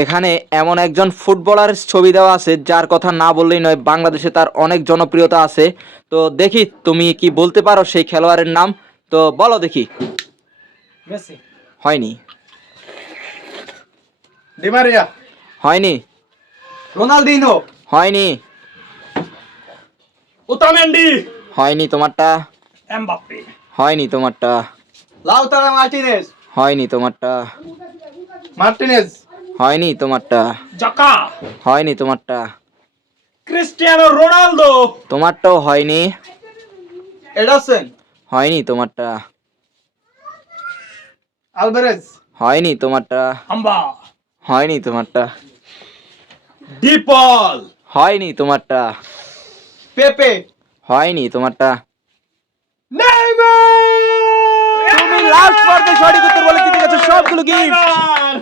এখানে এমন একজন ফুটবলারের ছবি দেওয়া আছে যার কথা না বললেই নয়, বাংলাদেশে তার অনেক জনপ্রিয়তা আছে। তো দেখি তুমি কি বলতে পারো সেই খেলোয়াড়ের নাম, তো বলো দেখি। মেসি, হয়নি। ডি মারিয়া, হয়নি। রোনালদিনো, হয়নি। ওতামেন্ডি, হয়নি তোমারটা। এমবাপ্পে, হয়নি তোমারটা। লাউতারো মার্টিনেজ, হয়নি তোমারটা। মার্টিনেজ, হয়নি তোমারটা। জাকা, হয়নি তোমারটা। ক্রিস্টিয়ানো রোনালদো, তোমারটাও হয়নি। এডারসন, হয়নি তোমারটা। আলভারেজ, হয়নি তোমারটা। আম্বা, হয়নি তোমারটা। ডিপল, হয়নি তোমারটা। পেপে, হয়নি তোমারটা। নেইমার। তুমি লাস্ট পর্বে সঠিক উত্তর বলে জিতে গেছো সবগুলো গিফট। নেইমার।